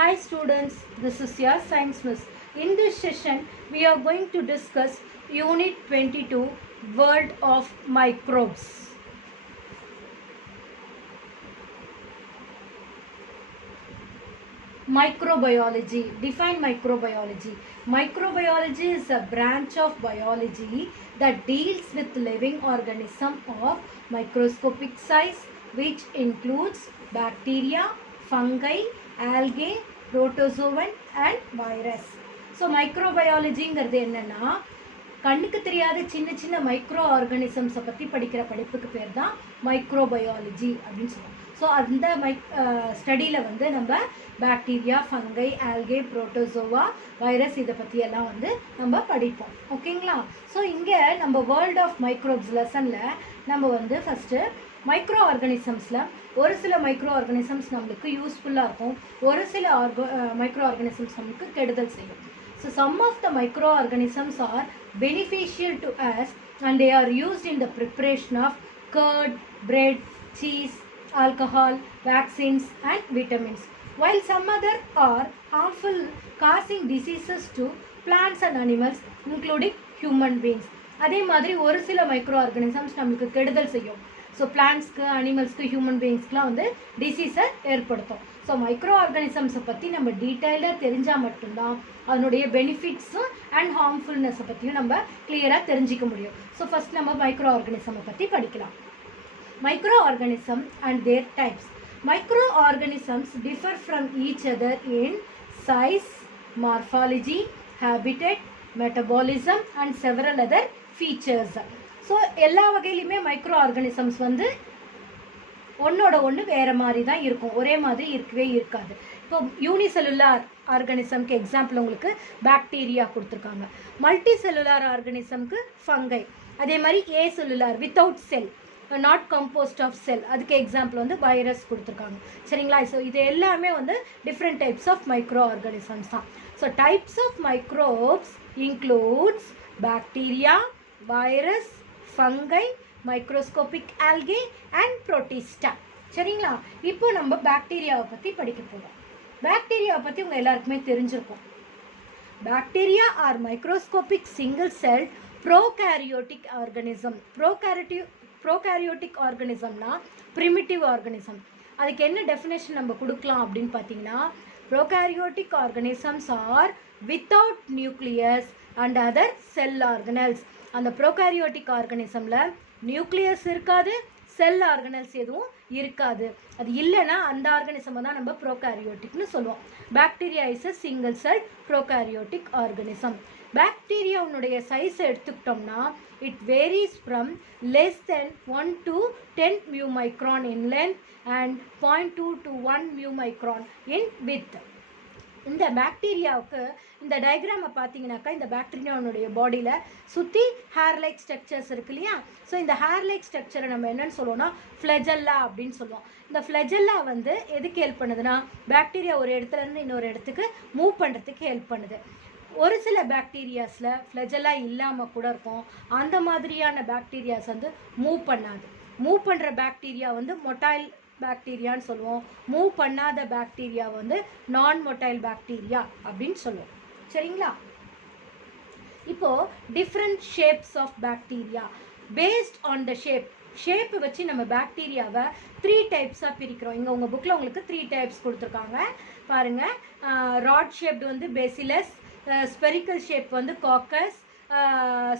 Hi students, this is your Science Miss. In this session, we are going to discuss Unit 22, World of Microbes. Microbiology. Define microbiology. Microbiology is a branch of biology that deals with living organisms of microscopic size, which includes bacteria, fungi, algae, protozoan and virus. So microbiologyங்கிறது என்னன்னா கண்ணுக்கு தெரியாத சின்ன சின்ன micro ஆர்கானிசம்ஸை பற்றி படிக்கிற படிப்புக்கு பேர் தான் மைக்ரோபயாலஜி அப்படின்னு சொல்லுவோம். ஸோ அந்த ஸ்டடியில் வந்து நம்ம bacteria, fungi, algae, protozoa, virus இதை பற்றியெல்லாம் வந்து நம்ம படிப்போம். ஓகேங்களா? ஸோ இங்கே நம்ம வேர்ல்ட் ஆஃப் மைக்ரோப்ஸ் லெசனில் நம்ம வந்து ஃபஸ்ட்டு மைக்ரோ ஆர்கானிசம்ஸில் ஒரு சில மைக்ரோ ஆர்கானிசம்ஸ் நம்மளுக்கு யூஸ்ஃபுல்லாக இருக்கும், ஒரு சில மைக்ரோ ஆர்கானிசம்ஸ் நம்மளுக்கு கெடுதல் செய்யும். So some of the microorganisms are beneficial to us and they are used in the preparation of curd, bread, cheese, alcohol, vaccines and vitamins. While some other are harmful, causing diseases to plants and animals including human beings. அதே மாதிரி ஒரு சில micro organisms நம்மளுக்கு கெடுதல் செய்யும். So பிளான்ட்ஸ்க்கு, அனிமல்ஸ்க்கு, human பீயிங்ஸ்க்குலாம் வந்து டிசீஸை ஏற்படுத்தும். So micro ஆர்கானிசம்ஸை பற்றி நம்ம டீட்டெயிலாக தெரிஞ்சால் மட்டும்தான் அதனுடைய பெனிஃபிட்ஸும் அண்ட் ஹார்ம்ஃபுல்னஸை பற்றியும் நம்ம கிளியராக தெரிஞ்சிக்க முடியும். ஸோ ஃபஸ்ட் நம்ம மைக்ரோ ஆர்கானிசமை பற்றி படிக்கலாம். Micro organism and their types. Micro organisms differ from each other in size, morphology, habitat, metabolism and several other features. So எல்லா வகையிலுமே மைக்ரோ ஆர்கானிசம்ஸ் வந்து ஒன்றோட ஒன்று வேறு மாதிரி தான் இருக்கும், ஒரே மாதிரி இருக்கவே இருக்காது. இப்போ யூனிசெல்லுலார் ஆர்கானிசம்க்கு எக்ஸாம்பிள் உங்களுக்கு பாக்டீரியா கொடுத்துருக்காங்க, மல்டி செல்லுலார் ஆர்கானிசம்க்கு ஃபங்கை, அதே மாதிரி acellular without cell, not composed of cell, அதுக்கு எக்ஸாம்பிள் வந்து வைரஸ் கொடுத்துருக்காங்க. சரிங்களா? ஸோ இது எல்லாமே வந்து different types of microorganisms தான். So types of microbes includes bacteria, virus, fungi, microscopic algae and protista. சரிங்களா? இப்போ நம்ம பாக்டீரியாவை பற்றி படிக்க போகிறோம். பாக்டீரியாவை பற்றி உங்கள் எல்லாருக்குமே தெரிஞ்சிருக்கும். Bacteria are microscopic single cell prokaryotic organism. Prokaryotic ஆர்கானிசம்னா ப்ரிமிட்டிவ் ஆர்கானிசம். அதுக்கு என்ன டெஃபினேஷன் நம்ம கொடுக்கலாம் அப்படின்னு பார்த்தீங்கன்னா, prokaryotic organisms are without nucleus and other cell organelles. அந்த ப்ரோகாரியோட்டிக் ஆர்கானிசமில் நியூக்ளியஸ் இருக்காது, செல் ஆர்கனல்ஸ் எதுவும் இருக்காது. அது இல்லைன்னா அந்த ஆர்கானிசமை தான் நம்ம ப்ரோகாரியோட்டிக்னு சொல்லுவோம். Bacteria is a single cell prokaryotic organism. பாக்டீரியாவுடைய சைஸ் எடுத்துக்கிட்டோம்னா it varies from less than 1 to 10 mu micron in length and 0.2 to 1 mu micron in width. இந்த பாக்டீரியாவுக்கு இந்த டயக்ராமை பார்த்தீங்கன்னாக்கா இந்த பாக்டீரியாவுடைய பாடியில் சுற்றி ஹேர் லைக் ஸ்ட்ரக்சர்ஸ் இருக்கு இல்லையா? ஸோ இந்த ஹேர் லைக் ஸ்ட்ரக்சரை நம்ம என்னென்னு சொல்லுவோம்னா ஃப்ளெஜெல்லா அப்படின்னு சொல்லுவோம். இந்த ஃப்ளெஜெல்லா வந்து எதுக்கு ஹெல்ப் பண்ணுதுன்னா, பாக்டீரியா ஒரு இடத்துலேருந்து இன்னொரு இடத்துக்கு மூவ் பண்ணுறதுக்கு ஹெல்ப் பண்ணுது. ஒரு சில பாக்டீரியாஸில் ஃப்ளெஜெல்லா இல்லாமல் கூட இருக்கும். அந்த மாதிரியான பாக்டீரியாஸ் வந்து மூவ் பண்ணாது. மூவ் பண்ணுற பாக்டீரியா வந்து மொட்டைல் பாக்டீரியான்னு சொல்லுவோம். மூவ் பண்ணாத பாக்டீரியா வந்து நான் மொட்டைல் பாக்டீரியா அப்படின்னு சொல்லுவோம். சரிங்களா? இப்போ different shapes of bacteria based on the shape வச்சு நம்ம பாக்டீரியாவை 3 டைப்ஸாக பிரிக்கிறோம். இங்கே உங்கள் புக்கில் உங்களுக்கு 3 டைப்ஸ் கொடுத்துருக்காங்க பாருங்கள். ராட் ஷேப்டு வந்து பேசிலஸ், ஸ்பெரிக்கல் ஷேப் வந்து காக்கஸ்,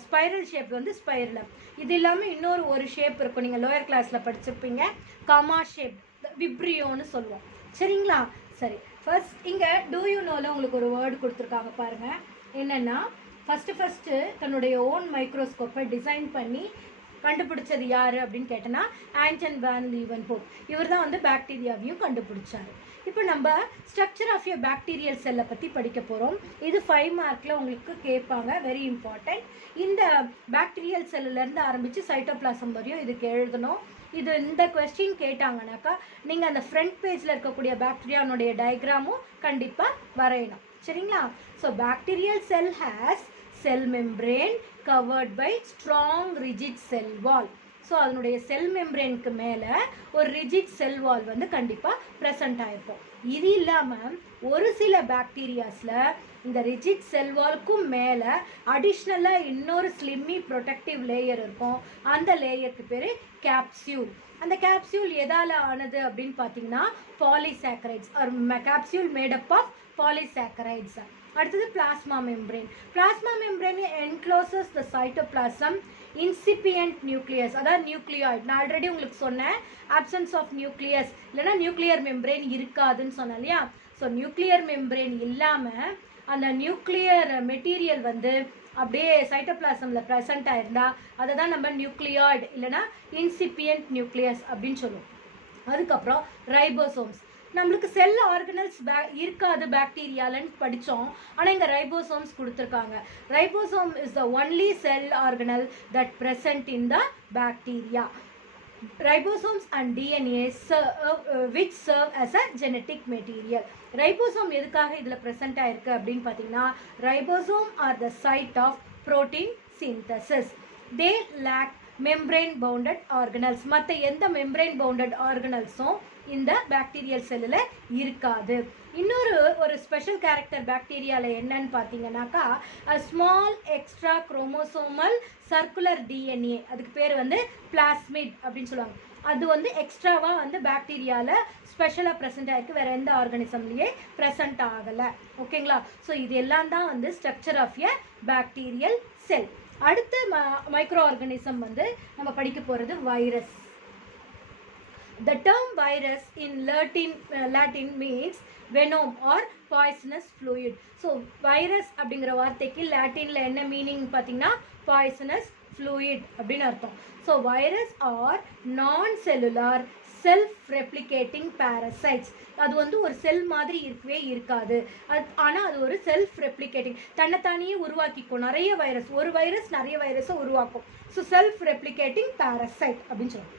ஸ்பைரல் ஷேப் வந்து ஸ்பைரலம். இது இல்லாமல் இன்னொரு ஒரு ஷேப் இருக்கும், நீங்கள் லோயர் கிளாஸில் படிச்சிருப்பீங்க, காமா ஷேப், விப்ரியோன்னு சொல்லுவோம். சரிங்களா? சரி, ஃபர்ஸ்ட் இங்கே டூ யூ நோவில் உங்களுக்கு ஒரு வேர்டு கொடுத்துருக்காங்க பாருங்கள். என்னென்னா ஃபஸ்ட்டு தன்னுடைய ஓன் மைக்ரோஸ்கோப்பை டிசைன் பண்ணி கண்டுபிடிச்சது யார் அப்படின்னு கேட்டோன்னா ஆண்டன் வான் லீவன்போர்ட். இவர் தான் வந்து பாக்டீரியாவையும் கண்டுபிடிச்சார். இப்போ நம்ம ஸ்ட்ரக்சர் ஆஃப் எ பாக்டீரியல் செல்லை பற்றி படிக்க போகிறோம். இது 5 மார்க்கில் உங்களுக்கு கேட்பாங்க, வெரி இம்பார்ட்டன்ட். இந்த பாக்டீரியல் செல்லுலேருந்து ஆரம்பித்து சைட்டோபிளாசம் வரையும் இதுக்கு எழுதணும். இது இந்த கொஸ்டின் கேட்டாங்கன்னாக்கா நீங்கள் அந்த ஃப்ரண்ட் பேஜில் இருக்கக்கூடிய பாக்டீரியானுடைய டயக்ராமும் கண்டிப்பாக வரையணும். சரிங்களா? So bacterial cell has cell membrane covered by strong rigid cell wall. So அதனுடைய செல் மெம்பரேனுக்கு மேலே ஒரு ரிஜிட் செல் வால் வந்து கண்டிப்பாக ப்ரெசண்ட் ஆகிருக்கும். இது இல்லாமல் ஒரு சில பாக்டீரியாஸில் இந்த ரிஜிட் செல் வால்க்கும் மேலே அடிஷ்னலாக இன்னொரு ஸ்லிம்மி ப்ரொடெக்டிவ் லேயர் இருக்கும். அந்த லேயருக்கு பேர் கேப்சியூல். அந்த கேப்சியூல் எதால் ஆனது அப்படின்னு பார்த்தீங்கன்னா polysaccharides or capsule made up of polysaccharides. அடுத்தது plasma membrane. Plasma membrane encloses the cytoplasm incipient nucleus, அதாவது நியூக்ளியாய்ட். நான் ஆல்ரெடி உங்களுக்கு சொன்னேன் ஆப்சன்ஸ் ஆஃப் நியூக்ளியஸ் இல்லைனா நியூக்ளியர் மெம்பரேன் இருக்காதுன்னு சொன்னேன் இல்லையா. ஸோ நியூக்ளியர் மெம்பரேன் இல்லாமல் அந்த நியூக்ளியர் மெட்டீரியல் வந்து அப்படியே சைட்டோபிளாசமில் ப்ரெசண்ட் ஆயிருந்தா அதை தான் நம்ம நியூக்ளியாய்டு இல்லைனா இன்சிபியன்ட் நியூக்ளியஸ் அப்படின்னு சொல்லுவோம். அதுக்கப்புறம் ரைபோசோம்ஸ். நம்மளுக்கு செல் ஆர்கனல்ஸ் இருக்காது பாக்டீரியாலன்னு படித்தோம். ஆனால் இங்கே ரைபோசோம்ஸ் கொடுத்துருக்காங்க. Ribosome is the only sell organelle that present in the bacteria. Ribosomes and DNA which serve as a genetic material. Ribosome எதுக்காக இதில் present ஆயிருக்கு அப்படின்னு பார்த்தீங்கன்னா ribosome are the site of protein synthesis. They lack membrane bounded organelles. மற்ற எந்த membrane bounded organellesம் இந்த bacterial செல்லில் இருக்காது. இன்னொரு ஒரு ஸ்பெஷல் கேரக்டர் பாக்டீரியாவில் என்னன்னு பார்த்தீங்கன்னாக்கா small extra chromosomal circular DNA, அதுக்கு பேர் வந்து பிளாஸ்மிட் அப்படின்னு சொல்லுவாங்க. அது வந்து எக்ஸ்ட்ராவாக வந்து பாக்டீரியாவில் ஸ்பெஷலாக ப்ரெசென்ட் ஆகிருக்கு, வேறு எந்த ஆர்கானிசம்லேயே ப்ரெசென்ட் ஆகலை. ஓகேங்களா? ஸோ இது எல்லாம் தான் வந்து structure of a bacterial cell. அடுத்த மைக்ரோ ஆர்கானிசம் வந்து நம்ம படிக்க போகிறது virus. The term virus in Latin means venom or poisonous fluid. So virus அப்படிங்கிற வார்த்தைக்கு லாட்டின்ல என்ன மீனிங் பார்த்தீங்கன்னா poisonous fluid அப்படின்னு அர்த்தம். So virus are non-cellular self-replicating parasites. அது வந்து ஒரு செல் மாதிரி இருக்கவே இருக்காது. ஆனால் அது ஒரு செல்ஃப் ரெப்ளிகேட்டிங், தன்னைத்தானியே உருவாக்கிக்கும். நிறைய வைரஸ், ஒரு வைரஸ் நிறைய வைரஸை உருவாக்கும். ஸோ செல்ஃப் ரெப்ளிகேட்டிங் பாரசைட் அப்படின்னு சொல்லுவோம்.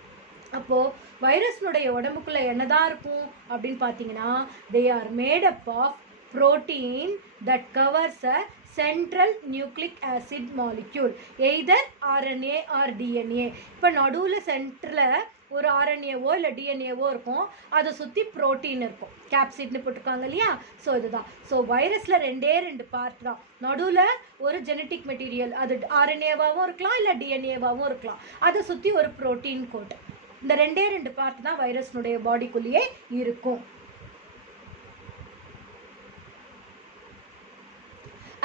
அப்போது வைரஸ்னுடைய உடம்புக்குள்ளே என்னதான் இருக்கும் அப்படின்னு பார்த்தீங்கன்னா they are made up of protein that covers a central nucleic acid molecule, either RNA or DNA. இப்போ நடுவில் சென்டரில் ஒரு ஆர்என்ஏவோ இல்லை டிஎன்ஏவோ இருக்கும், அதை சுற்றி ப்ரோட்டீன் இருக்கும். கேப்சிட்னு போட்டிருக்காங்க இல்லையா. ஸோ இதுதான். ஸோ வைரஸில் ரெண்டு பார்ட் தான். நடுவில் ஒரு ஜெனட்டிக் மெட்டீரியல், அது ஆர்என்ஏவாகவும் இருக்கலாம் இல்லை டிஎன்ஏவாகவும் இருக்கலாம், அதை சுற்றி ஒரு ப்ரோட்டீன் கோட். இந்த ரெண்டு பார்ட் தான் வைரஸ்னுடைய பாடிக்குள்ளேயே இருக்கும்.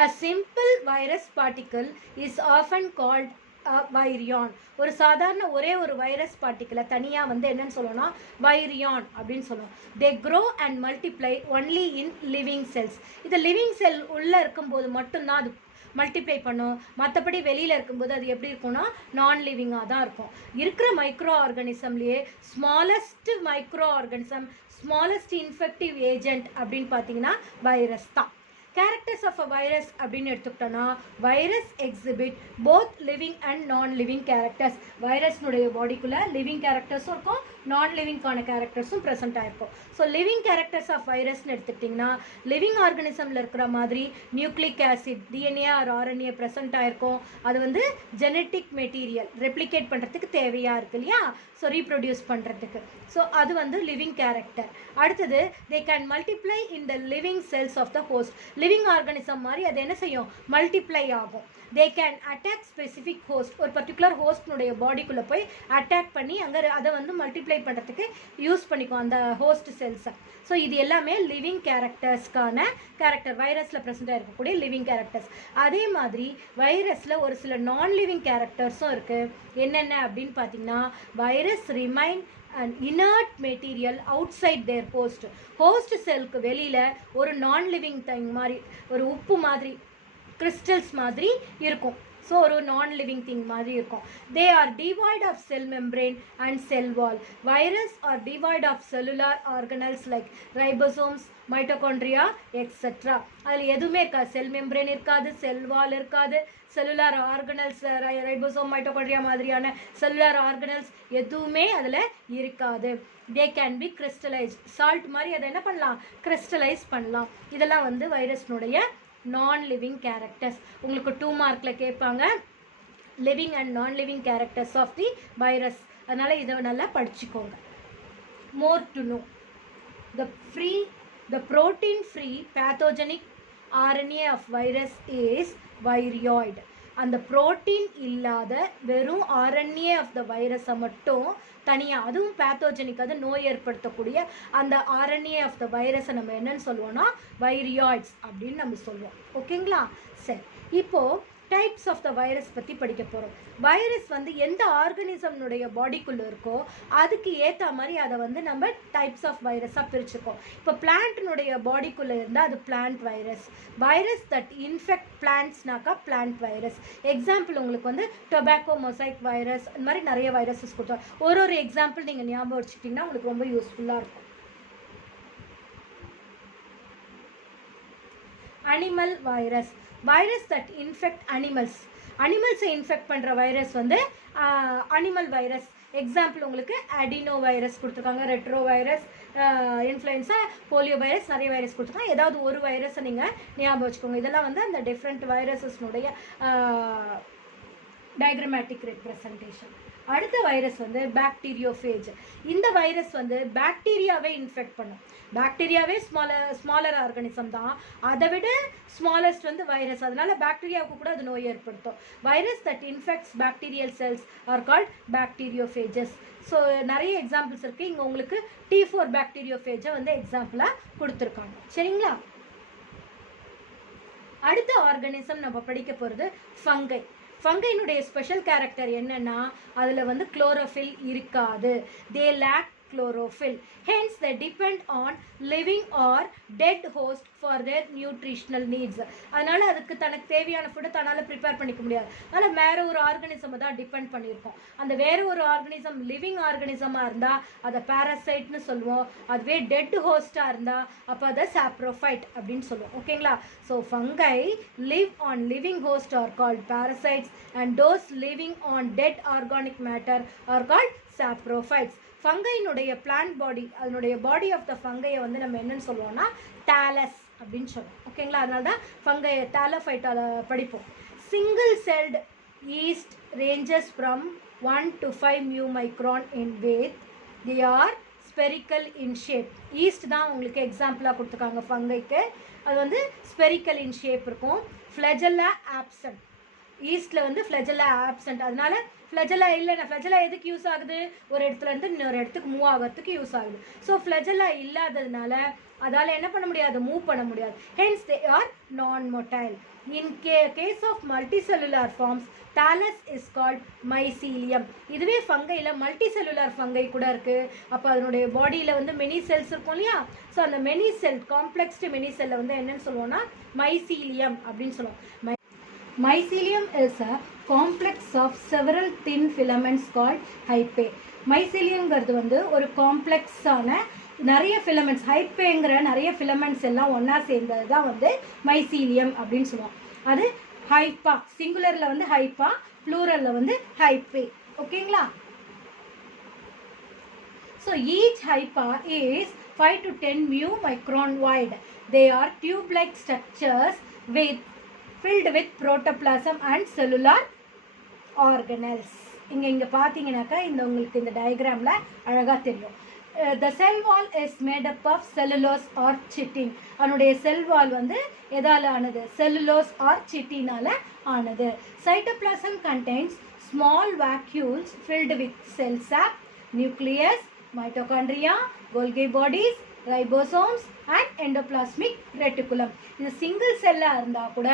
A simple virus particle is often called a virion. ஒரு சாதாரண ஒரே ஒரு வைரஸ் பார்ட்டிக்கலை தனியாக வந்து என்னன்னு சொல்லணும்னா வைரியான் அப்படின்னு சொல்லுவோம். They grow and multiply only in living cells. இது லிவிங் செல் உள்ளே இருக்கும்போது மட்டும்தான் அது மல்டிப்ளை பண்ணும். மற்றபடி வெளியில் இருக்கும்போது அது எப்படி இருக்கும்னா நான் லிவிங்காக தான் இருக்கும். இருக்கிற மைக்ரோ ஆர்கானிசம்லேயே smallest microorganism, smallest infective agent அப்படின்னு பார்த்தீங்கன்னா வைரஸ் தான். கேரக்டர்ஸ் ஆஃப் அ வைரஸ் அப்படின்னு எடுத்துக்கிட்டோன்னா virus exhibit both living and non living characters. வைரஸ்னுடைய பாடிக்குள்ளே லிவிங் கேரக்டர்ஸும் இருக்கும், நான் லிவிங்கான கேரக்டர்ஸும் ப்ரெசென்ட் ஆகிருக்கும். ஸோ லிவிங் கேரக்டர்ஸ் ஆஃப் வைரஸ்னு எடுத்துக்கிட்டிங்கன்னா லிவிங் ஆர்கானிசமில் இருக்கிற மாதிரி nucleic acid, DNA or RNA present ஆகிருக்கும். அது வந்து ஜெனட்டிக் மெட்டீரியல் ரெப்ளிகேட் பண்ணுறதுக்கு தேவையாக இருக்குது இல்லையா. ஸோ ரீப்ரொடியூஸ் பண்ணுறதுக்கு. ஸோ அது வந்து லிவிங் கேரக்டர். அடுத்தது they can multiply in the living cells of the host. Living organism மாதிரி அது என்ன செய்யும், மல்டிப்ளை ஆகும். They can attack specific host, ஒரு பர்டிகுலர் ஹோஸ்ட்னுடைய பாடிக்குள்ளே போய் அட்டாக் பண்ணி அங்கே அதை வந்து மல்டிப்ளை பண்ணுறதுக்கு யூஸ் பண்ணிக்கும் அந்த ஹோஸ்ட் செல்ஸை. ஸோ இது எல்லாமே லிவிங் கேரக்டர்ஸ்க்கான கேரக்டர், வைரஸில் ப்ரெசென்ட்டாக இருக்கக்கூடிய லிவிங் கேரக்டர்ஸ். அதே மாதிரி வைரஸில் ஒரு சில நான் லிவிங் கேரக்டர்ஸும் இருக்குது. என்னென்ன அப்படின்னு பார்த்தீங்கன்னா virus remain and inert material outside their host செல்லுக்கு வெளியில் ஒரு நான் லிவிங் திங் மாதிரி, ஒரு உப்பு மாதிரி, கிறிஸ்டல்ஸ் மாதிரி இருக்கும். ஸோ ஒரு நான் லிவிங் திங் மாதிரி இருக்கும். They are devoid of cell membrane and cell wall. Virus are devoid of cellular organelles like ribosomes, mitochondria etcetera. அதில் எதுவுமே இருக்காது, செல் மெம்பரேன் இருக்காது, செல் வால் இருக்காது, செல்லுலார் ஆர்கனல்ஸ் ரைபோசோம், மைட்டோகாண்ட்ரியா மாதிரியான செல்லுலார் ஆர்கனல்ஸ் எதுவுமே அதில் இருக்காது. They can be crystallised, salt மாதிரி அதை என்ன பண்ணலாம், கிறிஸ்டலைஸ் பண்ணலாம். இதெல்லாம் வந்து வைரஸ்னுடைய நான் லிவிங் கேரக்டர்ஸ். உங்களுக்கு 2 மார்க்கில் கேட்பாங்க. Living and non living characters of the virus. அதனால் இதை நல்லா படிச்சுக்கோங்க. More to know, the protein free pathogenic RNA of virus is viroid. அந்த புரோட்டீன் இல்லாத வெறும் RNA ஆஃப் த வைரஸை மட்டும் தனியாக, அதுவும் பேத்தோஜெனிக், அது நோய் ஏற்படுத்தக்கூடிய அந்த RNA ஆஃப் த வைரஸை நம்ம என்னன்னு சொல்லுவோம்னா வைரியாய்ட்ஸ் அப்படின்னு நம்ம சொல்லுவோம். ஓகேங்களா? சரி, இப்போது டைப்ஸ் ஆஃப் த வைரஸ் பற்றி படிக்க போகிறோம். வைரஸ் வந்து எந்த ஆர்கனிசம்னுடைய பாடிக்குள்ளே இருக்கோ அதுக்கு ஏற்ற மாதிரி அதை வந்து நம்ம டைப்ஸ் ஆஃப் வைரஸாக பிரிச்சுருக்கோம். இப்போ பிளான்ட்னுடைய பாடிக்குள்ளே இருந்தால் அது plant virus. Virus that infect பிளான்ட்ஸ்னாக்கா பிளான்ட் வைரஸ். எக்ஸாம்பிள் உங்களுக்கு வந்து டொபாக்கோ மொசைக் வைரஸ், இந்த மாதிரி நிறைய வைரஸஸ் கொடுத்தோம். ஒரு எக்ஸாம்பிள் நீங்கள் ஞாபகம் வச்சுக்கிட்டிங்கன்னா உங்களுக்கு ரொம்ப யூஸ்ஃபுல்லாக இருக்கும். Animal virus, virus that infect animals. அனிமல்ஸை இன்ஃபெக்ட் பண்ணுற வைரஸ் வந்து அனிமல் வைரஸ். எக்ஸாம்பிள் உங்களுக்கு அடினோ வைரஸ் கொடுத்துருக்காங்க, retrovirus, influenza, polio virus, நிறைய வைரஸ் கொடுத்துருக்காங்க. ஏதாவது ஒரு வைரஸை நீங்கள் ஞாபகம் வச்சுக்கோங்க. இதெல்லாம் வந்து அந்த டிஃப்ரெண்ட் வைரஸஸ்னுடைய டயக்ராமேட்டிக் ரெப்ரசன்டேஷன். அடுத்த வைரஸ் வந்து பாக்டீரியோஃபேஜ். இந்த வைரஸ் வந்து பாக்டீரியாவே இன்ஃபெக்ட் பண்ணும். பாக்டீரியாவே ஸ்மாலர் ஆர்கானிசம் தான், அதை விட ஸ்மாலஸ்ட் வந்து வைரஸ். அதனால பாக்டீரியாவுக்கு கூட அது நோய் ஏற்படுத்தும். Virus that infects bacterial cells are called bacteriophages. So நிறைய எக்ஸாம்பிள்ஸ் இருக்குது. இங்கே உங்களுக்கு T4 பாக்டீரியோஃபேஜை வந்து எக்ஸாம்பிளாக கொடுத்துருக்காங்க. சரிங்களா? அடுத்த ஆர்கானிசம் நம்ம படிக்க போகிறது ஃபங்கை. ஃபங்கைனுடைய ஸ்பெஷல் கேரக்டர் என்னன்னா அதில் வந்து குளோரோஃபில் இருக்காது. தே lakh chlorophyll, hence they depend on living or dead host for their nutritional needs. அதனால அதுக்கு தனக்கு தேவையான ஃபுட்டை தன்னால் ப்ரிப்பேர் பண்ணிக்க முடியாது. அதனால் வேற ஒரு ஆர்கானிசம் தான் டிபெண்ட் பண்ணியிருக்கோம். அந்த வேற ஒரு ஆர்கானிசம் லிவிங் ஆர்கானிசமாக இருந்தால் அதை பாராசைட்னு சொல்லுவோம். அதுவே டெட் ஹோஸ்டாக இருந்தால் அப்போ அதை சாப்ரோஃபைட் அப்படின்னு சொல்லுவோம். ஓகேங்களா? So fungi live on living host are called parasites and those living on dead organic matter are called saprophytes. ஃபங்கைனுடைய பிளான்ட் பாடி, அதனுடைய பாடி ஆஃப் த ஃபங்கையை வந்து நம்ம என்னன்னு சொல்லுவோம்னா தாலஸ் அப்படின்னு சொல்லுவோம். ஓகேங்களா? அதனால தான் ஃபங்கையை தாலோஃபைட்டால் படிப்போம். Single celled yeast ranges from 1 to 5 mu micron in weight. They are spherical in shape. Yeast தான் உங்களுக்கு எக்ஸாம்பிளாக கொடுத்துருக்காங்க ஃபங்கைக்கு. அது வந்து ஸ்பெரிக்கல் இன் ஷேப் இருக்கும். ஃப்ளெஜெல்லா ஆப்சன்ட். ஈஸ்டில் வந்து ஃப்ளெஜெல்லா ஆப்சன்ட். அதனால ஃப்ளெஜெல்லா இல்லைன்னா, ஃப்ளெஜெல்லா எதுக்கு யூஸ் ஆகுது? ஒரு இடத்துலேருந்து இன்னொரு இடத்துக்கு மூவ் ஆகிறதுக்கு யூஸ் ஆகுது. ஸோ ஃப்ளெஜெல்லா இல்லாததுனால அதால் என்ன பண்ண முடியாது? மூவ் பண்ண முடியாது. Hence they are non motile. In case of multi cellular forms thallus is called mycelium. இதுவே ஃபங்கையில் மல்டி செல்லுலார் ஃபங்கை கூட இருக்குது. அப்போ அதனுடைய பாடியில் வந்து மெனி செல்ஸ் இருக்கும் இல்லையா? ஸோ அந்த மெனி செல், காம்ப்ளெக்ஸ்டு மெனி செல்லை வந்து என்னன்னு சொல்லுவோம்னா மைசீலியம் அப்படின்னு சொல்லுவோம். Mycelium is a complex of several thin filaments called hypae. மைசீலியம்ங்கிறது வந்து ஒரு காம்ப்ளெக்ஸான நிறைய ஃபிலமெண்ட்ஸ், ஹைப்பேங்கிற நிறைய ஃபிலமெண்ட்ஸ் எல்லாம் ஒன்றா சேர்ந்தது தான் வந்து மைசீலியம் அப்படின்னு சொல்லுவோம். அது ஹைப்பா, சிங்குலரில் வந்து ஹைப்பா, ப்ளூரலில் வந்து ஹைப்பே. ஓகேங்களா? So each hypha is 5 to 10 mu micron wide. They are tube-like structures filled with protoplasm and cellular organelles. இங்கே பார்த்தீங்கன்னாக்கா உங்களுக்கு இந்த டயக்ராமில் அழகாக தெரியும். The cell wall is made up of cellulose or chitin. அதனுடைய செல் வால் வந்து எதால் ஆனது? cellulose or chitinனால ஆனது. Cytoplasm contains small vacuoles filled with cell sap, nucleus, mitochondria, Golgi bodies, ribosomes and endoplasmic reticulum. இது சிங்கிள் செல்லாக இருந்தால் கூட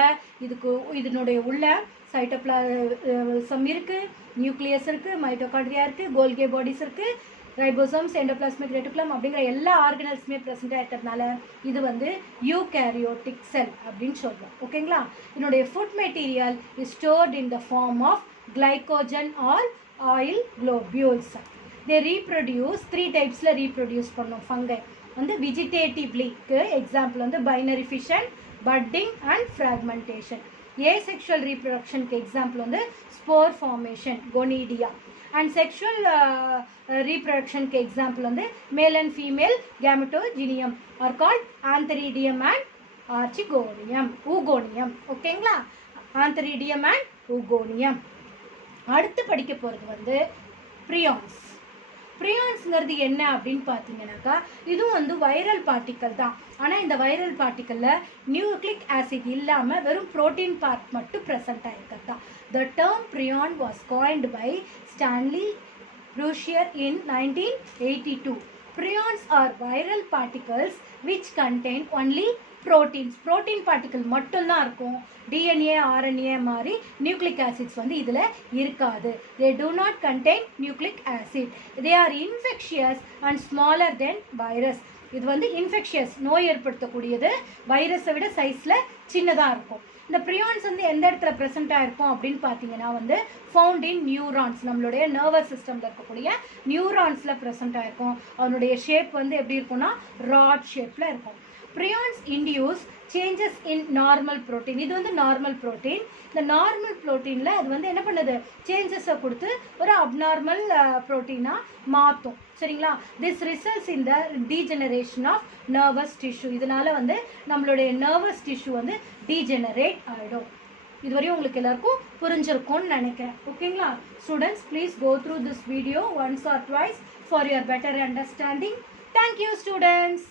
இதனுடைய உள்ள சைட்டோபிளாசம் இருக்குது, நியூக்ளியஸ் இருக்குது, மைட்டோகாண்ட்ரியா இருக்குது, கோல்கே பாடிஸ் இருக்குது, ரைபோசோம்ஸ், எண்டோபிளாஸ்மிக் ரெட்டிகுலம் அப்படிங்கிற எல்லா ஆர்கனல்ஸுமே ப்ரெசென்ட்டாக இருக்கிறதுனால இது வந்து யூகேரியோட்டிக் செல் அப்படின்னு சொல்கிறோம். ஓகேங்களா? இதனுடைய food material is stored in the form of glycogen or oil globules. They reproduce 3 டைப்ஸில் ரீப்ரொடியூஸ் பண்ணோம் ஃபங்கை. வந்து விஜிடேட்டிவ்லிக்கு எக்ஸாம்பிள் வந்து binary fission, budding and fragmentation. Asexual ரீப்ரொடக்ஷனுக்கு எக்ஸாம்பிள் வந்து spore formation, conidia. And sexual ரீப்ரொடக்ஷனுக்கு எக்ஸாம்பிள் வந்து male and female gametangium are called antheridium and archegonium, oogonium. ஓகேங்களா? Antheridium and oogonium. அடுத்து படிக்க போகிறது வந்து ப்ரியான்ஸ். ப்ரியான்ஸ்ங்கிறது என்ன அப்படின்னு பார்த்தீங்கன்னாக்கா இதுவும் வந்து வைரல் பார்ட்டிக்கல் தான். ஆனால் இந்த வைரல் பார்ட்டிக்கலில் நியூக்ளிக் ஆசிட் இல்லாமல் வெறும் புரோட்டீன் பார்ட் மட்டும் ப்ரெசென்ட் ஆகிருக்கிறது தான். The term prion was coined by Stanley Brewster in 1982. Prions are viral particles which contain only proteins. Protein particle மட்டும்தான் இருக்கும். DNA, RNA மாதிரி nucleic acids வந்து இதில் இருக்காது. They do not contain nucleic acid. They are infectious and smaller than virus. இது வந்து infectious, நோய் ஏற்படுத்தக்கூடியது, வைரஸை விட சைஸில் சின்னதாக இருக்கும். இந்த ப்ரியான்ஸ் வந்து எந்த இடத்துல ப்ரெசென்ட்டாக இருக்கும் அப்படின்னு பார்த்தீங்கன்னா வந்து ஃபவுண்ட் இன் நியூரான்ஸ், நம்மளுடைய நர்வஸ் சிஸ்டமில் இருக்கக்கூடிய நியூரான்ஸில் ப்ரெசென்ட்டாக இருக்கும். அவனுடைய ஷேப் வந்து எப்படி இருக்கும்னா ராட் ஷேப்பில் இருக்கும். Prions induce changes in normal protein. இது வந்து நார்மல் ப்ரோட்டீன். இந்த நார்மல் ப்ரோட்டீனில் அது வந்து என்ன பண்ணுது, சேஞ்சஸை கொடுத்து ஒரு அப்நார்மல் ப்ரோட்டீனாக மாற்றும். சரிங்களா? This results in the degeneration of nervous tissue. இதனால் வந்து நம்மளுடைய நர்வஸ் டிஷ்யூ வந்து டீஜெனரேட் ஆகிடும். இதுவரையும் உங்களுக்கு எல்லாருக்கும் புரிஞ்சிருக்கும்னு நினைக்கிறேன். ஓகேங்களா students? Please go through this video once or twice for your better understanding. Thank you students.